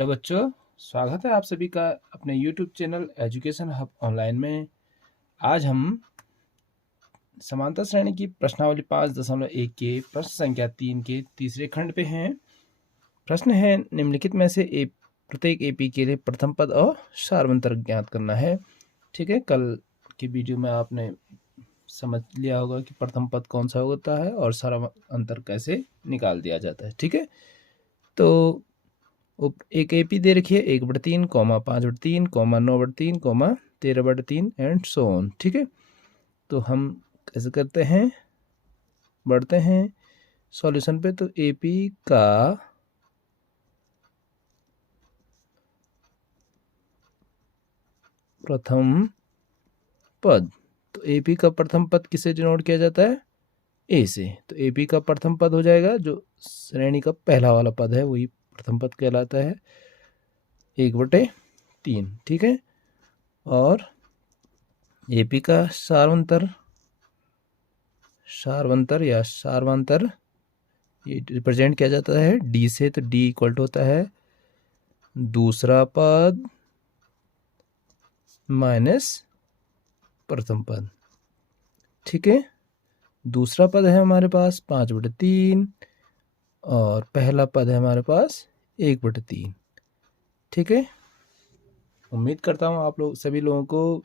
Hello बच्चों, स्वागत है आप सभी का अपने YouTube channel education hub online में। आज हम समांतर श्रेणी की प्रश्नावली 5.1 के प्रश्न संख्या 3 के तीसरे खंड पे हैं। प्रश्न है, निम्नलिखित में से प्रत्येक एपी के लिए प्रथम पद और सार्वंतर ज्ञात करना है। ठीक है, कल की वीडियो में आपने समझ लिया होगा कि प्रथम पद कौन सा होता है और सार्वंतर कैसे निकाल दिया जाता है। ठीक है, तो एक एपी दे रखी है 1/3, 5/3, 9/3, 13/3 एंड सो ऑन। ठीक है, तो हम कैसे करते हैं, बढ़ते हैं सॉल्यूशन पे। तो एपी का प्रथम पद, तो एपी का प्रथम पद किसे डिनोट किया जाता है, ए से। तो एपी का प्रथम पद हो जाएगा, जो श्रेणी का पहला वाला पद है वही प्रथम पद कहलाता है, 1/3। ठीक है, और एपी का सार्वंतर या सार्वांतर ये रिप्रेजेंट किया जाता है डी से। तो डी इक्वल टू होता है दूसरा पद माइनस प्रथम पद। ठीक है, दूसरा पद है हमारे पास 5/3 और पहला पद है हमारे पास 1/3। ठीक है, उम्मीद करता हूँ आप लोग सभी लोगों को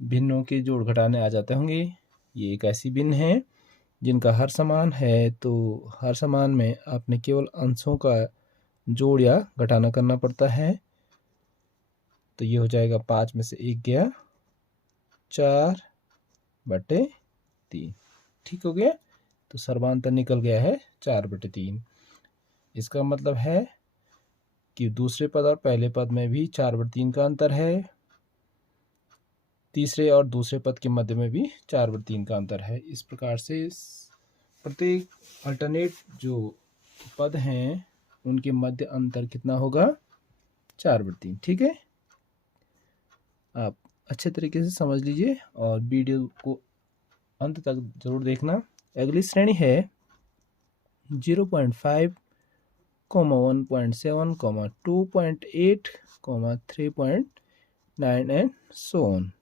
भिन्नों के जोड़ घटाने आ जाते होंगे। ये एक ऐसी भिन्न है जिनका हर समान है, तो हर समान में आपने केवल अंशों का जोड़ या घटाना करना पड़ता है। तो ये हो जाएगा 5 में से 1 गया 4/3। ठीक हो गया, तो सर्वांतर निकल गया है 4/3। इसका मतलब है कि दूसरे पद और पहले पद में भी 4/3 का अंतर है, तीसरे और दूसरे पद के मध्य में भी 4/3 का अंतर है। इस प्रकार से प्रत्येक अल्टरनेट जो पद हैं उनके मध्य अंतर कितना होगा, 4/3। ठीक है, आप अच्छे तरीके से समझ लीजिए और वीडियो को अंत तक जरूर देखना। अगली श्रेणी है 0.5, 1.7, 2.8, 3.9 एंड सो ऑन।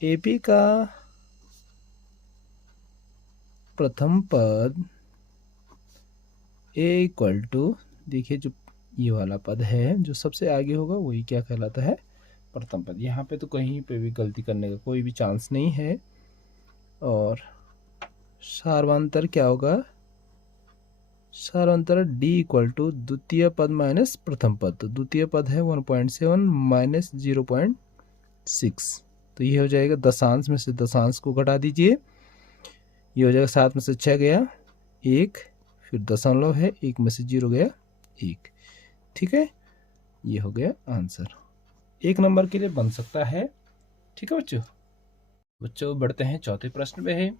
एपी का प्रथम पद ए इक्वल टू, देखिए जो ये वाला पद है जो सबसे आगे होगा वही क्या कहलाता है, प्रथम पद। यहाँ पे तो कहीं पे भी गलती करने का कोई भी चांस नहीं है। और सार्वांतर क्या होगा, सार्वांतर डी इक्वल टू द्वितीय पद माइनस प्रथम पद। तो द्वितीय पद है 1.7 माइनस 0.6, तो ये हो जाएगा दशांश में से दशांश को घटा दीजिए, ये हो जाएगा 7 में से 6 गया 1, फिर दशमलव है 1 में से 0 गया 1। ठीक है, ये हो गया आंसर, 1 नंबर के लिए बन सकता है। ठीक है बच्चों बढ़ते हैं चौथे प्रश्न पे है।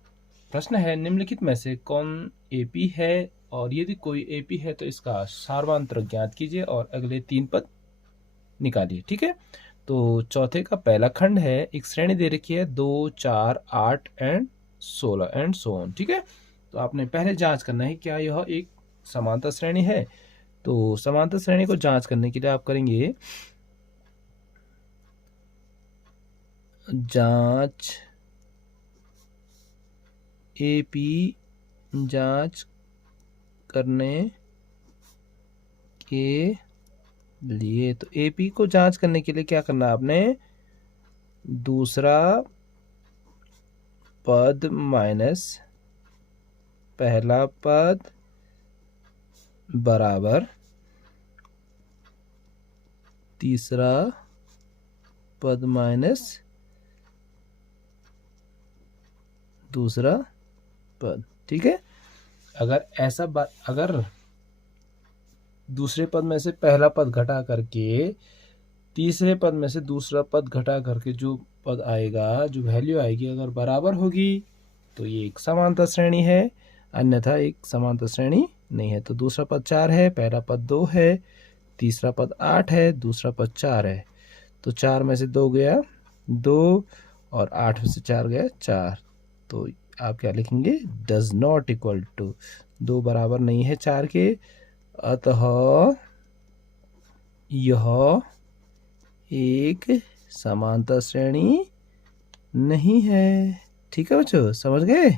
प्रश्न है, निम्नलिखित में से कौन एपी है और यदि कोई एपी है तो इसका सार्वांतर ज्ञात कीजिए और अगले 3 पद निकालिए। ठीक है, तो चौथे का पहला खंड है, एक श्रेणी दे रखी है 2, 4, 8 एंड 16 एंड सो ऑन। ठीक है, तो आपने पहले जांच करना है क्या यह एक समांतर श्रेणी है। तो समांतर श्रेणी को जांच करने के लिए आप करेंगे जांच एपी जांच करने के लिए। तो एपी को जांच करने के लिए क्या करना है आपने, दूसरा पद माइनस पहला पद बराबर तीसरा पद माइनस दूसरा पद। ठीक है, अगर दूसरे पद में से पहला पद घटा करके तीसरे पद में से दूसरा पद घटा करके जो पद आएगा, जो वैल्यू आएगी, अगर बराबर होगी तो ये एक समांतर श्रेणी है, अन्यथा एक समांतर श्रेणी नहीं है। तो दूसरा पद 4 है, पहला पद 2 है, तीसरा पद 8 है, दूसरा पद 4 है। तो 4 में से 2 गया 2 और 8 में से 4 गया 4। तो आप क्या लिखेंगे, डज नॉट इक्वल टू, 2 बराबर नहीं है 4 के, अतः यह एक समांतर श्रेणी नहीं है। ठीक है बच्चों, समझ गए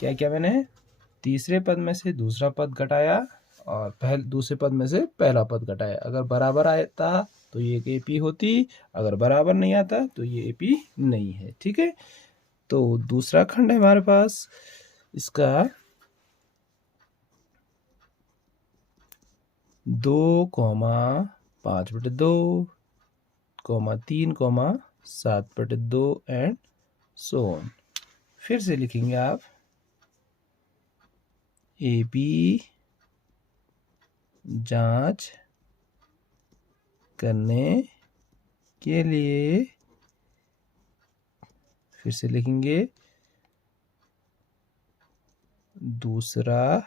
क्या क्या मैंने? तीसरे पद में से दूसरा पद घटाया और दूसरे पद में से पहला पद घटाया। अगर बराबर आता तो ये एक एपी होती, अगर बराबर नहीं आता तो ये एपी नहीं है। ठीक है, तो दूसरा खंड है हमारे पास, इसका 2,5/2, 3,7/2 एंड सो ऑन। फिर से लिखेंगे आप एपी जांच करने के लिए, फिर से लिखेंगे दूसरा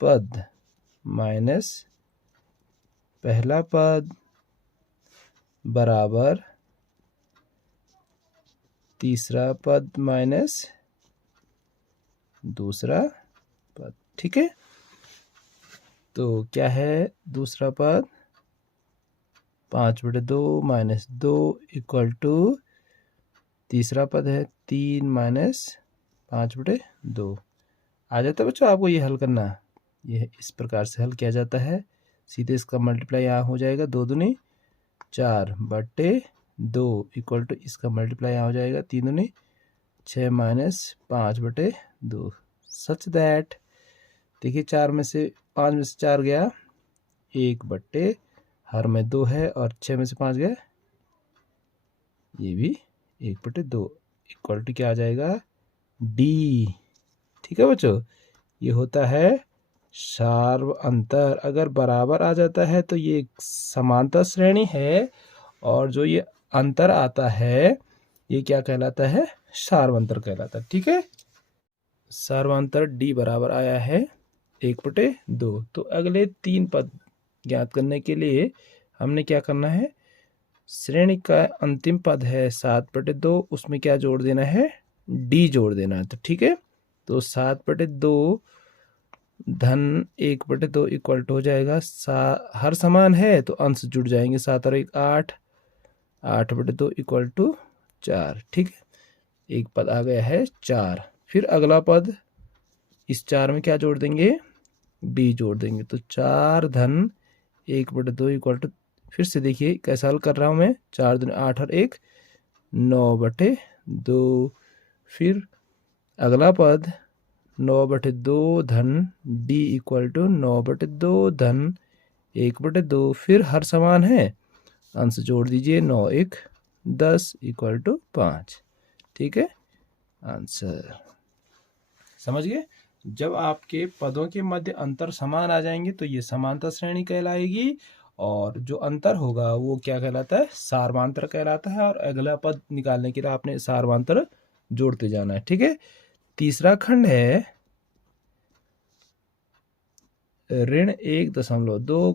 पद माइनस पहला पद बराबर तीसरा पद माइनस दूसरा पद। ठीक है, तो क्या है दूसरा पद? 5/2 माइनस 2 इक्वल टू तीसरा पद है 3 माइनस 5/2। आ जाता है बच्चों आपको ये हल करना? ये इस प्रकार से हल किया जाता है। सीधे इसका मल्टीप्लाई यहाँ हो जाएगा, 2 दूनी 4/2 इक्वल टू इसका मल्टीप्लाई यहाँ हो जाएगा 3 दूनी 6 माइनस 5/2। सच दैट, देखिए 4 में से 5 में से 4 गया, 1 हर में 2 है और 6 में से 5 गया, ये भी 1/2 इक्वल टू क्या आ जाएगा? डी। ठीक है बच्चों, ये होता है सार्व अंतर। अगर बराबर आ जाता है तो ये एक समांतर श्रेणी है, और जो ये अंतर आता है ये क्या कहलाता है? सार्वंतर कहलाता है। ठीक है, सार्वंतर डी बराबर आया है 1/2। तो अगले 3 पद ज्ञात करने के लिए हमने क्या करना है? श्रेणी का अंतिम पद है 7/2, उसमें क्या जोड़ देना है? डी जोड़ देना है। तो ठीक है, तो 7/2 धन 1/2 इक्वल टू हो जाएगा, हर समान है तो अंश जुड़ जाएंगे, 7 और 1 8, 8/2 इक्वल टू 4। ठीक है, एक पद आ गया है 4। फिर अगला पद, इस 4 में क्या जोड़ देंगे? डी जोड़ देंगे, तो 4 धन 1/2 इक्वल टू, फिर से देखिए कैसा हल कर रहा हूँ मैं, 4 दूनी 8 और 1 9/2। फिर अगला पद 9/2 धन डी इक्वल टू 9/2 धन 1/2। फिर हर समान है, अंश जोड़ दीजिए, 9 1 10 इक्वल टू 5। ठीक है, आंसर। समझ गए? जब आपके पदों के मध्य अंतर समान आ जाएंगे तो ये समांतर श्रेणी कहलाएगी, और जो अंतर होगा वो क्या कहलाता है? सार्वांतर कहलाता है। और अगला पद निकालने के लिए आपने सार्वांतर जोड़ते जाना है। ठीक है, तीसरा खंड है -1.2,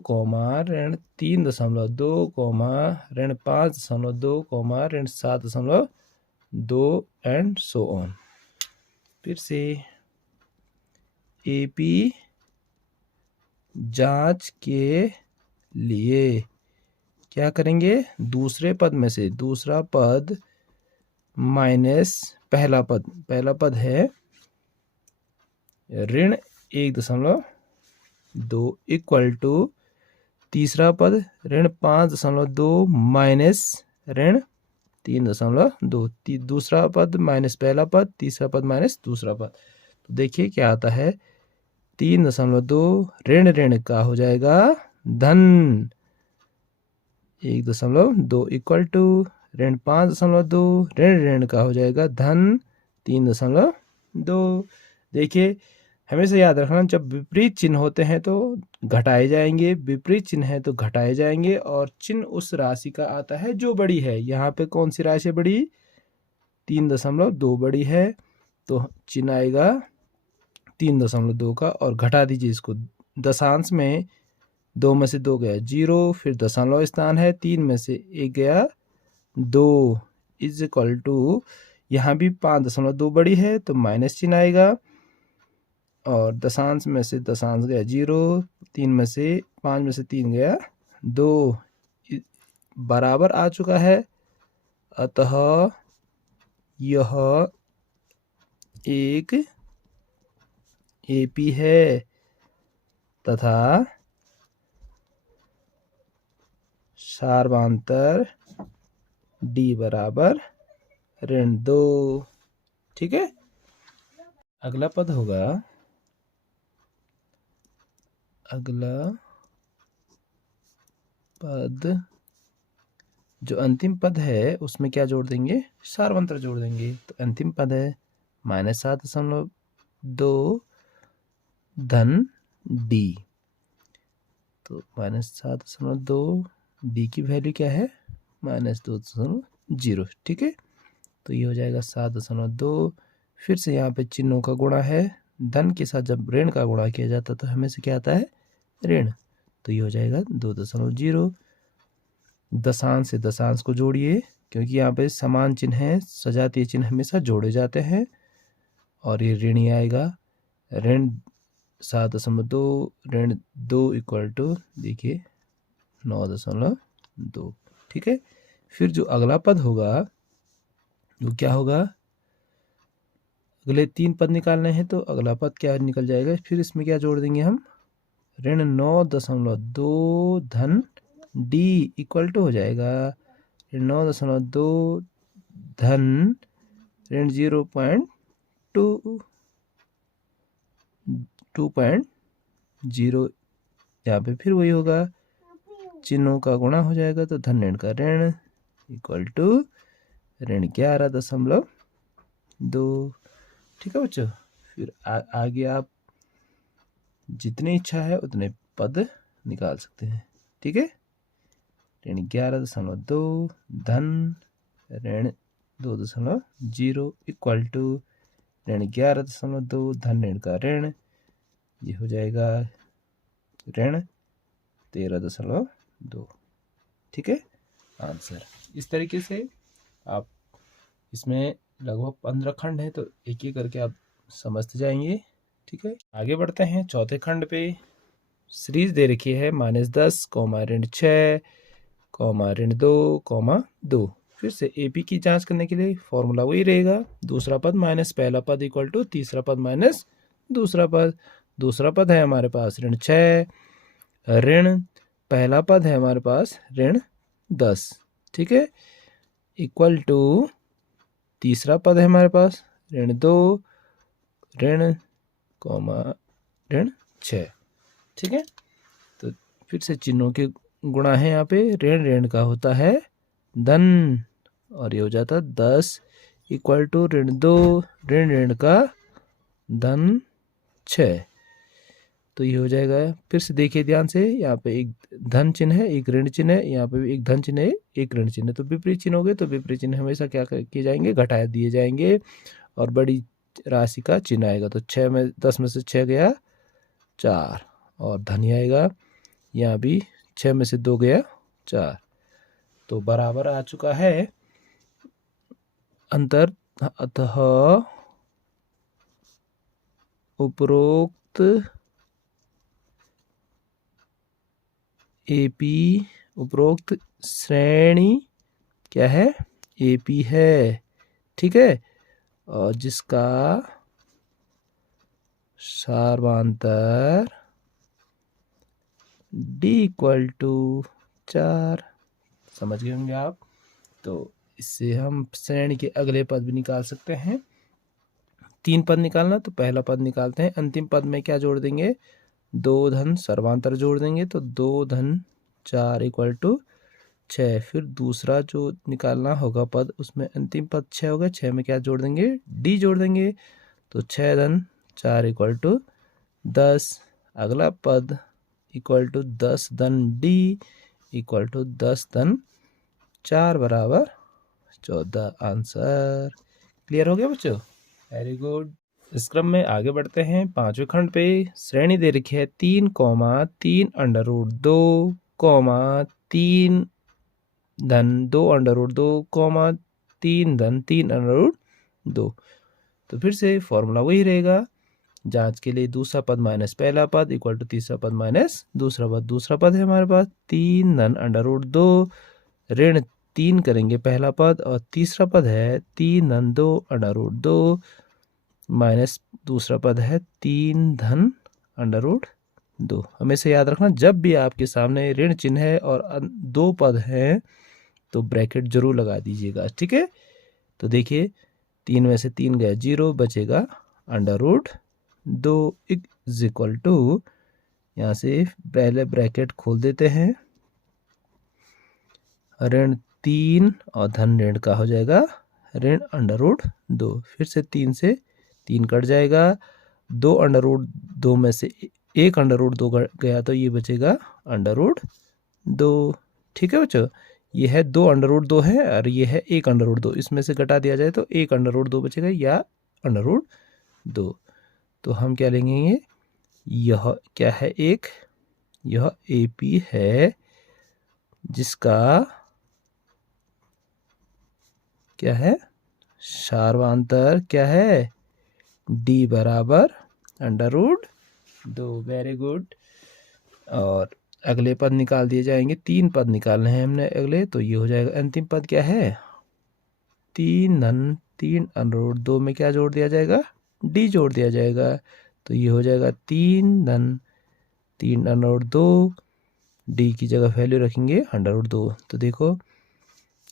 -3.2, -5.2, -7.2 एंड सो ऑन। फिर से एपी जांच के लिए क्या करेंगे? दूसरे पद में से दूसरा पद माइनस पहला पद है -1.2 इक्वल टू तीसरा पद -5.2 माइनस -3.2, दूसरा पद माइनस पहला पद, तीसरा पद माइनस दूसरा पद। तो देखिए क्या आता है? 3.2 ऋण का हो जाएगा धन 1.2 इक्वल टू -5.2 ऋण का हो जाएगा धन 3.2। देखिए हमेशा याद रखना, जब विपरीत चिन्ह होते हैं तो घटाए जाएंगे, विपरीत चिन्ह है तो घटाए जाएंगे, और चिन्ह उस राशि का आता है जो बड़ी है। यहाँ पे कौन सी राशि बड़ी? 3.2 बड़ी है, तो चिन्ह आएगा 3.2 का, और घटा दीजिए इसको। दशांश में 2 में से 2 गया 0, फिर दशमलव स्थान है, 3 में से 1 गया 2 इज इक्वल टू, यहाँ भी 5.2 बड़ी है तो माइनस चिन्ह आएगा, और दशांश में से दशांश गया 0, 5 में से 3 गया 2, बराबर आ चुका है। अतः यह एक एपी है तथा सार्वंतर डी बराबर ऋण 2। ठीक है, अगला पद होगा, अगला पद जो अंतिम पद है उसमें क्या जोड़ देंगे, सार्वंतर जोड़ देंगे। तो अंतिम पद है -7.2 धन डी। तो -7.2 डी की वैल्यू क्या है, -2.0। ठीक है, तो ये हो जाएगा 7.2। फिर से यहाँ पे चिन्हों का गुणा है, धन के साथ जब ऋण का गुणा किया जाता है तो हमेशा क्या आता है, ऋण। तो ये हो जाएगा 2.0। दशांश से दशांश को जोड़िए, क्योंकि यहाँ पे समान चिन्ह है, सजातीय चिन्ह हमेशा जोड़े जाते हैं। और ये ऋण ही आएगा, ऋण 7.2 ऋण 2 इक्वल टू देखिए 9.2। ठीक है, फिर जो अगला पद होगा वो क्या होगा, अगले 3 पद निकालने हैं। तो अगला पद क्या निकल जाएगा, फिर इसमें क्या जोड़ देंगे हम, ऋण 9.2 धन डी इक्वल टू हो जाएगा 9.2 धन ऋण 2.0। यहाँ पे फिर वही होगा, चिन्हों का गुणा हो जाएगा, तो धन ऋण का ऋण इक्वल टू ऋण 11.2। ठीक है बच्चों, फिर आगे आप जितनी इच्छा है उतने पद निकाल सकते हैं। ठीक है, ऋण 11.2 धन ऋण 2.0 इक्वल टू ऋण 11.2 धन ऋण का ऋण, ये हो जाएगा ऋण 13.2। ठीक है, आंसर। इस तरीके से आप, इसमें लगभग 15 खंड है, तो एक एक करके आप समझते जाएंगे। ठीक है, आगे बढ़ते हैं चौथे खंड पे। सीरीज दे रखी है -10, ऋण 6, ऋण 2, 2। फिर से एपी की जांच करने के लिए फॉर्मूला वही रहेगा, दूसरा पद माइनस पहला पद इक्वल टू तीसरा पद माइनस दूसरा पद। दूसरा पद है हमारे पास ऋण 6, ऋण पहला पद है हमारे पास ऋण 10। ठीक है, इक्वल टू तीसरा पद है हमारे पास ऋण 2, ऋण ऋण 6। ठीक है, तो फिर से चिन्हों के गुणा है, यहाँ पे ऋण ऋण का होता है धन, और ये हो जाता है 10 इक्वल टू ऋण 2 ऋण ऋण का धन 6। तो ये हो जाएगा, फिर से देखिए ध्यान से, यहाँ पे एक धन चिन्ह है, एक ऋण चिन्ह है, यहाँ पे भी एक धन चिन्ह है, एक ऋण चिन्ह है। तो विपरीत चिन्ह हो गए, तो विपरीत चिन्ह हमेशा क्या किए जाएंगे, घटा दिए जाएंगे, और बड़ी राशि का चिन्ह आएगा। तो 10 में से 6 गया 4, और धन आएगा, यहाँ भी 6 में से 2 गया 4, तो बराबर आ चुका है अंतर। अतः उपरोक्त एपी, उपरोक्त श्रेणी क्या है, एपी है। ठीक है, और जिसका सार्वंतर डी इक्वल टू 4। समझ गए होंगे आप। तो इससे हम श्रेणी के अगले पद भी निकाल सकते हैं। 3 पद निकालना, तो पहला पद निकालते हैं, अंतिम पद में क्या जोड़ देंगे, 2 धन सर्वांतर जोड़ देंगे, तो 2 धन 4 इक्वल टू 6। फिर दूसरा जो निकालना होगा पद, उसमें अंतिम पद 6 हो गया, 6 में क्या जोड़ देंगे, डी जोड़ देंगे, तो 6 धन 4 इक्वल टू 10। अगला पद इक्वल टू 10 धन डी इक्वल टू 10 धन 4 बराबर 14। आंसर क्लियर हो गया बच्चों, वेरी गुड। इस क्रम में आगे बढ़ते हैं 5वें खंड पे। श्रेणी दे रखी है 3, 3 अंडर रूट 2, 3 धन 2 अंडर रूट 2, 3 धन 3 अंडर रूट 2। तो फिर से फॉर्मूला वही रहेगा, जांच के लिए दूसरा पद माइनस पहला पद इक्वल टू तीसरा पद माइनस दूसरा पद। दूसरा पद है हमारे पास 3 धन अंडर रूट 2 ऋण 3 करेंगे पहला पद, और तीसरा पद है 3 धन 2 अंडर रूट 2 माइनस दूसरा पद है 3 धन अंडर रूट 2। हमेशा याद रखना जब भी आपके सामने ऋण चिन्ह है और 2 पद हैं तो ब्रैकेट जरूर लगा दीजिएगा, ठीक है। तो देखिए 3 में से 3 गया 0, बचेगा under root 2 is equal to, यहाँ से पहले ब्रैकेट खोल देते हैं, ऋण 3 और धन ऋण का हो जाएगा ऋण अंडर रूट 2। फिर से 3 से 3 कट जाएगा, 2 अंडर रूट 2 में से 1 अंडर रूट 2 गया तो ये बचेगा अंडर रूट 2, ठीक है बच्चों। ये है 2 अंडर रूट 2 है और ये है 1 अंडर रूट 2, इसमें से घटा दिया जाए तो 1 अंडर रूट 2 बचेगा या अंडर रूट 2। तो हम क्या लेंगे, यह क्या है, यह AP है जिसका क्या है, सार्वधातुक क्या है, D बराबर अंडर रूट 2। Very good. और अगले पद निकाल दिए जाएंगे, 3 पद निकालने हैं हमने अगले, तो ये हो जाएगा अंतिम पद क्या है, 3 धन 3 अंडर रूट 2 में क्या जोड़ दिया जाएगा, D जोड़ दिया जाएगा। तो ये हो जाएगा 3 धन 3 अंडर रूट 2, D की जगह वैल्यू रखेंगे अंडर रूट 2। तो देखो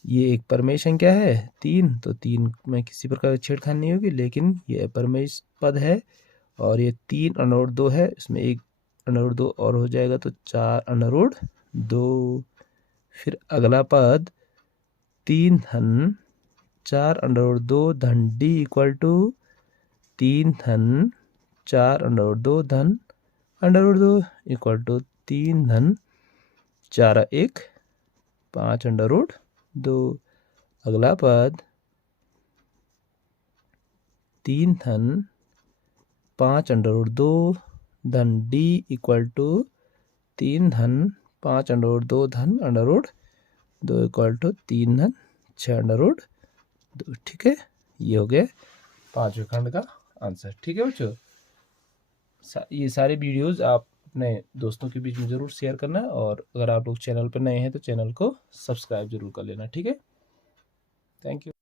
ये एक परमेय संख्या है 3, तो 3 में किसी प्रकार की छेड़खानी नहीं होगी, लेकिन ये परमेय पद है और ये 3 अंडर रूट 2 है, इसमें 1 अंडर रूट 2 और हो जाएगा तो 4 अंडर रूट 2। फिर अगला पद 3 धन 4 अंडर रूट 2 धन D इक्वल टू 3 धन 4 अंडर रूट 2 धन अंडर रूट 2 इक्वल टू 3 धन 4 1 5 अंडर रूट 2। अगला पद 3 धन 5 अंडर रूट 2 धन D इक्वल टू 3 धन 5 अंडर रूट 2 धन अंडर रूट 2 इक्वल टू 3 धन 6 अंडर रूट 2, ठीक है। ये हो गया 5वें खंड का आंसर, ठीक है बच्चों। ये सारे वीडियोस आप अपने दोस्तों के बीच में ज़रूर शेयर करना, और अगर आप लोग चैनल पर नए हैं तो चैनल को सब्सक्राइब जरूर कर लेना, ठीक है। Thank you.